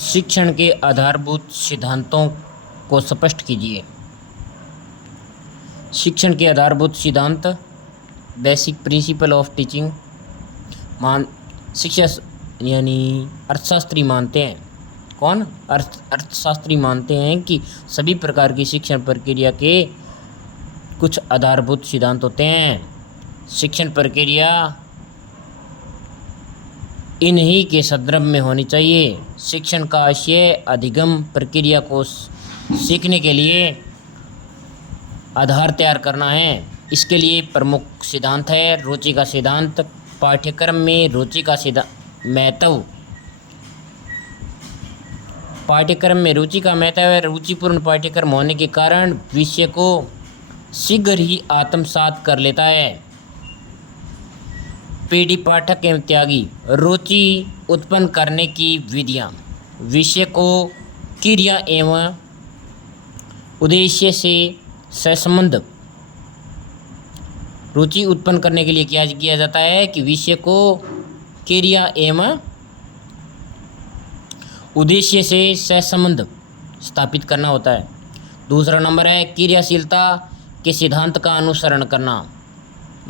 शिक्षण के आधारभूत सिद्धांतों को स्पष्ट कीजिए। शिक्षण के आधारभूत सिद्धांत बेसिक प्रिंसिपल ऑफ टीचिंग शिक्षा यानी अर्थशास्त्री मानते हैं। कौन? अर्थशास्त्री मानते हैं कि सभी प्रकार की शिक्षण प्रक्रिया के कुछ आधारभूत सिद्धांत होते हैं। शिक्षण प्रक्रिया इन्हीं के संदर्भ में होनी चाहिए। शिक्षण का आशय अधिगम प्रक्रिया को सीखने के लिए आधार तैयार करना है। इसके लिए प्रमुख सिद्धांत है रुचि का सिद्धांत। पाठ्यक्रम में रुचि का महत्व। पाठ्यक्रम में रुचि का महत्व है। रुचिपूर्ण पाठ्यक्रम होने के कारण विषय को शीघ्र ही आत्मसात कर लेता है। पीढ़ी पाठक एवं त्यागी। रुचि उत्पन्न करने की विधियाँ। विषय को क्रिया एवं उद्देश्य से सहसंबंध। रुचि उत्पन्न करने के लिए क्या किया जाता है कि विषय को क्रिया एवं उद्देश्य से सहसंबंध स्थापित करना होता है। दूसरा नंबर है क्रियाशीलता के सिद्धांत का अनुसरण करना,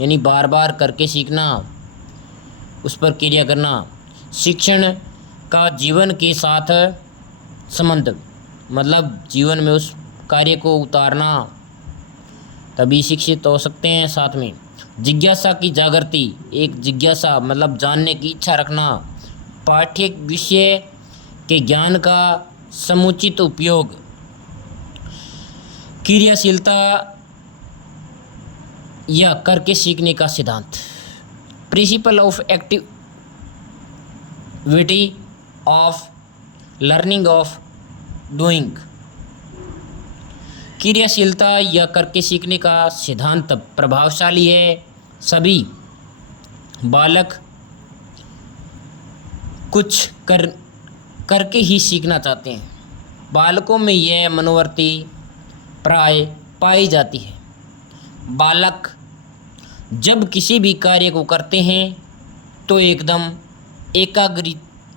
यानी बार बार करके सीखना, उस पर क्रिया करना। शिक्षण का जीवन के साथ संबंध, मतलब जीवन में उस कार्य को उतारना, तभी शिक्षित हो सकते हैं। साथ में जिज्ञासा की जागृति। एक जिज्ञासा मतलब जानने की इच्छा रखना। पाठ्य विषय के ज्ञान का समुचित उपयोग। क्रियाशीलता या करके सीखने का सिद्धांत। Principle of activity of learning of doing. क्रियाशीलता या करके सीखने का सिद्धांत प्रभावशाली है। सभी बालक कुछ करके ही सीखना चाहते हैं। बालकों में यह मनोवृत्ति प्राय पाई जाती है। बालक जब किसी भी कार्य को करते हैं तो एकदम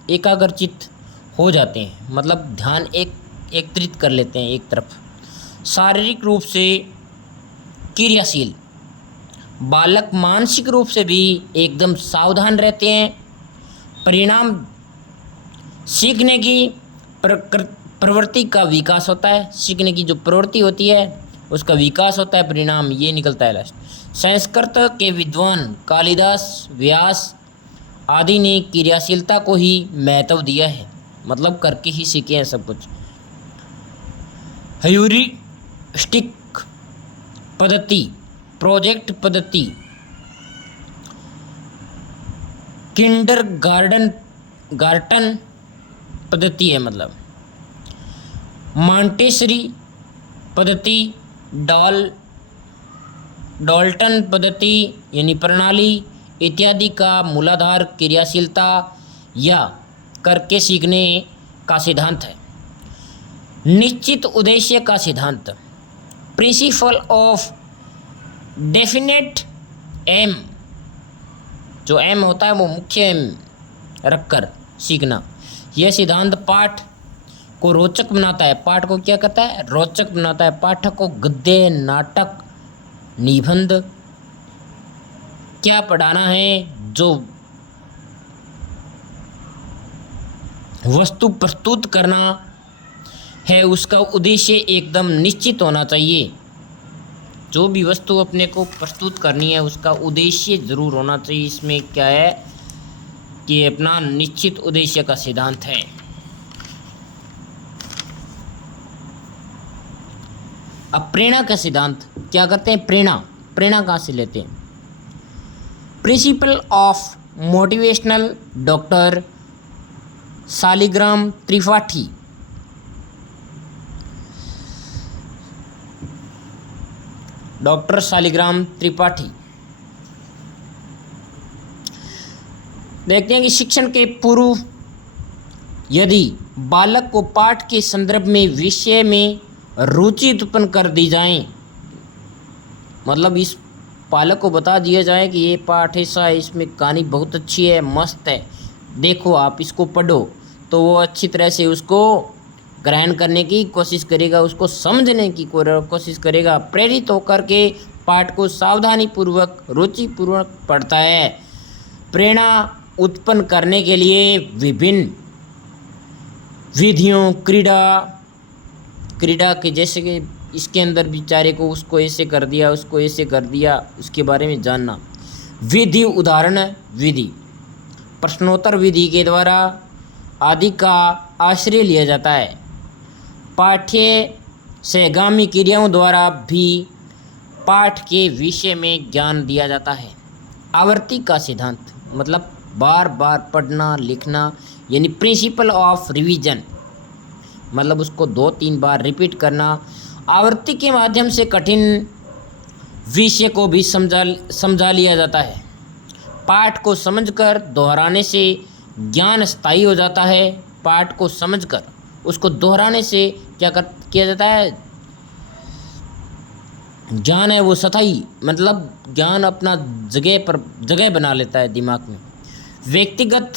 एकाग्रचित्त हो जाते हैं, मतलब ध्यान एकत्रित कर लेते हैं एक तरफ। शारीरिक रूप से क्रियाशील। बालक मानसिक रूप से भी एकदम सावधान रहते हैं। परिणाम सीखने की प्रवृत्ति का विकास होता है। सीखने की जो प्रवृत्ति होती है उसका विकास होता है, परिणाम ये निकलता है लास्ट। संस्कृत के विद्वान कालिदास, व्यास आदि ने क्रियाशीलता को ही महत्व दिया है, मतलब करके ही सीखे हैं सब कुछ। ह्यूरिस्टिक पद्धति, प्रोजेक्ट पद्धति, किंडरगार्टन पद्धति है, मतलब मॉन्टेसरी पद्धति, डाल्टन पद्धति यानी प्रणाली इत्यादि का मूलाधार क्रियाशीलता या करके सीखने का सिद्धांत है। निश्चित उद्देश्य का सिद्धांत। Principle of definite aim. जो एम होता है वो मुख्य एम रखकर सीखना। यह सिद्धांत पाठ को रोचक बनाता है। पाठ को क्या करता है? रोचक बनाता है। पाठक को गद्य, नाटक, निबंध क्या पढ़ाना है, जो वस्तु प्रस्तुत करना है उसका उद्देश्य एकदम निश्चित होना चाहिए। जो भी वस्तु अपने को प्रस्तुत करनी है उसका उद्देश्य ज़रूर होना चाहिए। इसमें क्या है कि अपना निश्चित उद्देश्य का सिद्धांत है। अब प्रेरणा का सिद्धांत क्या करते हैं? प्रेरणा कहाँ से लेते हैं? Principle of motivational doctor Shaligram Tripathi. Doctor Shaligram Tripathi देखते हैं कि शिक्षण के पूर्व यदि बालक को पाठ के संदर्भ में विषय में रुचि उत्पन्न कर दी जाए, मतलब इस बालक को बता दिया जाए कि ये पाठ ऐसा है, इसमें कहानी बहुत अच्छी है, मस्त है, देखो आप इसको पढ़ो, तो वो अच्छी तरह से उसको ग्रहण करने की कोशिश करेगा, उसको समझने की कोशिश करेगा। प्रेरित होकर के पाठ को सावधानीपूर्वक रुचिपूर्वक पढ़ता है। प्रेरणा उत्पन्न करने के लिए विभिन्न विधियों, क्रीड़ा के जैसे कि इसके अंदर बेचारे को उसको ऐसे कर दिया, उसको ऐसे कर दिया, उसके बारे में जानना। विधि, उदाहरण विधि, प्रश्नोत्तर विधि के द्वारा आदि का आश्रय लिया जाता है। पाठ्य सहगामी क्रियाओं द्वारा भी पाठ के विषय में ज्ञान दिया जाता है। आवृत्ति का सिद्धांत मतलब बार बार पढ़ना लिखना, यानी प्रिंसिपल ऑफ रिवीजन, मतलब उसको 2-3 बार रिपीट करना। आवृत्ति के माध्यम से कठिन विषय को भी समझा लिया जाता है। पाठ को समझकर दोहराने से ज्ञान स्थायी हो जाता है। पाठ को समझकर उसको दोहराने से किया जाता है, ज्ञान है वो स्थायी, मतलब ज्ञान अपना जगह बना लेता है दिमाग में। व्यक्तिगत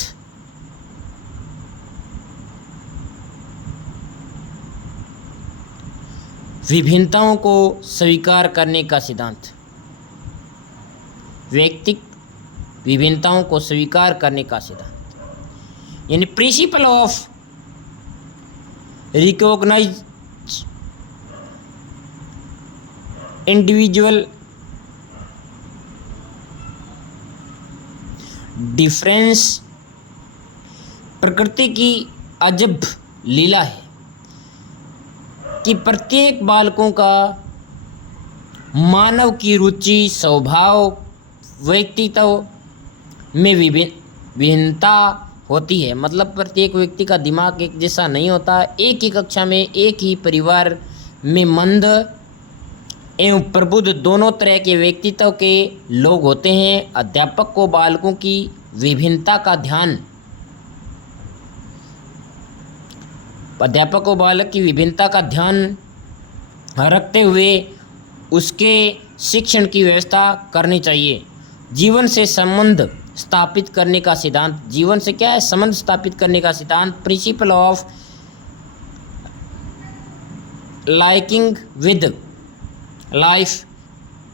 विभिन्नताओं को स्वीकार करने का सिद्धांत, व्यक्तिगत विभिन्नताओं को स्वीकार करने का सिद्धांत, यानी principle of recognise individual difference. प्रकृति की अजब लीला है कि प्रत्येक बालकों का मानव की रुचि, स्वभाव, व्यक्तित्व में विभिन्नता होती है। मतलब प्रत्येक व्यक्ति का दिमाग एक जैसा नहीं होता। एक ही कक्षा में, एक ही परिवार में मंद एवं प्रबुद्ध दोनों तरह के व्यक्तित्व के लोग होते हैं। अध्यापक को बालकों की विभिन्नता का ध्यान, अध्यापक को बालक की विभिन्नता का ध्यान रखते हुए उसके शिक्षण की व्यवस्था करनी चाहिए। जीवन से संबंध स्थापित करने का सिद्धांत, जीवन से क्या है, संबंध स्थापित करने का सिद्धांत, principle of liking with life.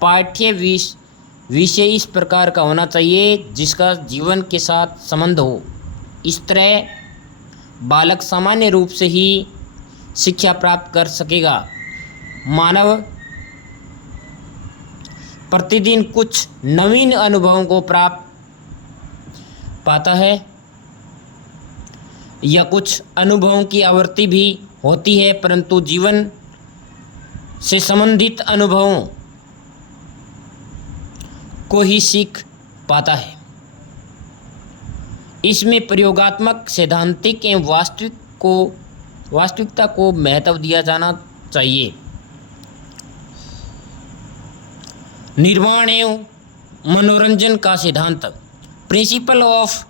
पाठ्य विषय इस प्रकार का होना चाहिए जिसका जीवन के साथ संबंध हो। इस तरह बालक सामान्य रूप से ही शिक्षा प्राप्त कर सकेगा। मानव प्रतिदिन कुछ नवीन अनुभवों को प्राप्त पाता है या कुछ अनुभवों की आवृत्ति भी होती है, परंतु जीवन से संबंधित अनुभवों को ही सीख पाता है। इसमें प्रयोगात्मक, सैद्धांतिक एवं वास्तविकता को महत्व दिया जाना चाहिए। निर्माण एवं मनोरंजन का सिद्धांत, principle of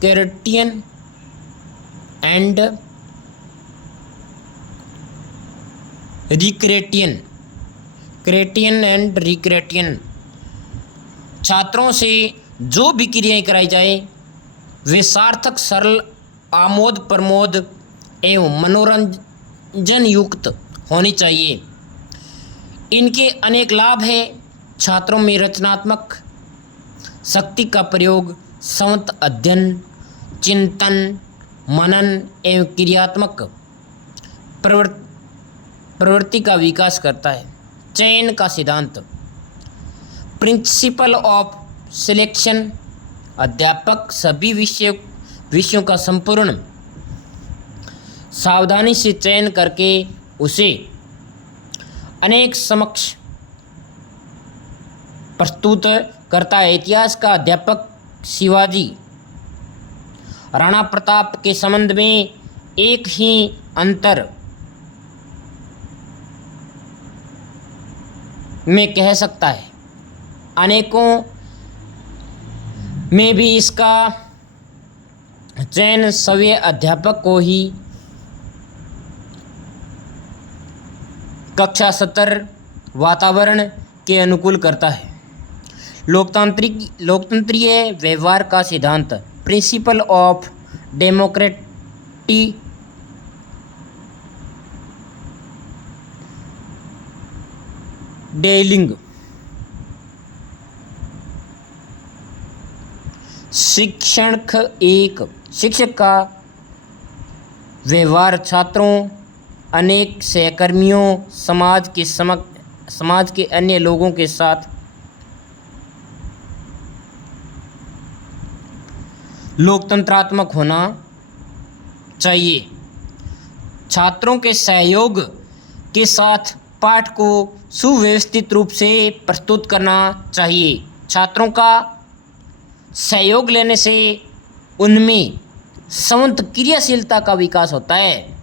creation and recreation. छात्रों से जो भी क्रियाएं कराई जाए वे सार्थक, सरल, आमोद प्रमोद एवं मनोरंजन युक्त होनी चाहिए। इनके अनेक लाभ हैं। छात्रों में रचनात्मक शक्ति का प्रयोग, समत अध्ययन, चिंतन, मनन एवं क्रियात्मक प्रवृत्ति का विकास करता है। चयन का सिद्धांत, प्रिंसिपल ऑफ सिलेक्शन। अध्यापक सभी विषयों का संपूर्ण सावधानी से चयन करके उसे अनेक समक्ष प्रस्तुत करता है। इतिहास का अध्यापक शिवाजी राणा प्रताप के संबंध में एक ही अंतर में कह सकता है, अनेकों में भी इसका चयन सभी अध्यापक को ही कक्षा सत्र वातावरण के अनुकूल करता है। लोकतंत्रीय व्यवहार का सिद्धांत, प्रिंसिपल ऑफ डेमोक्रेटिक डेलिंग। शिक्षक का व्यवहार छात्रों, अनेक सहकर्मियों, समाज के अन्य लोगों के साथ लोकतंत्रात्मक होना चाहिए। छात्रों के सहयोग के साथ पाठ को सुव्यवस्थित रूप से प्रस्तुत करना चाहिए। छात्रों का सहयोग लेने से उनमें संवत क्रियाशीलता का विकास होता है।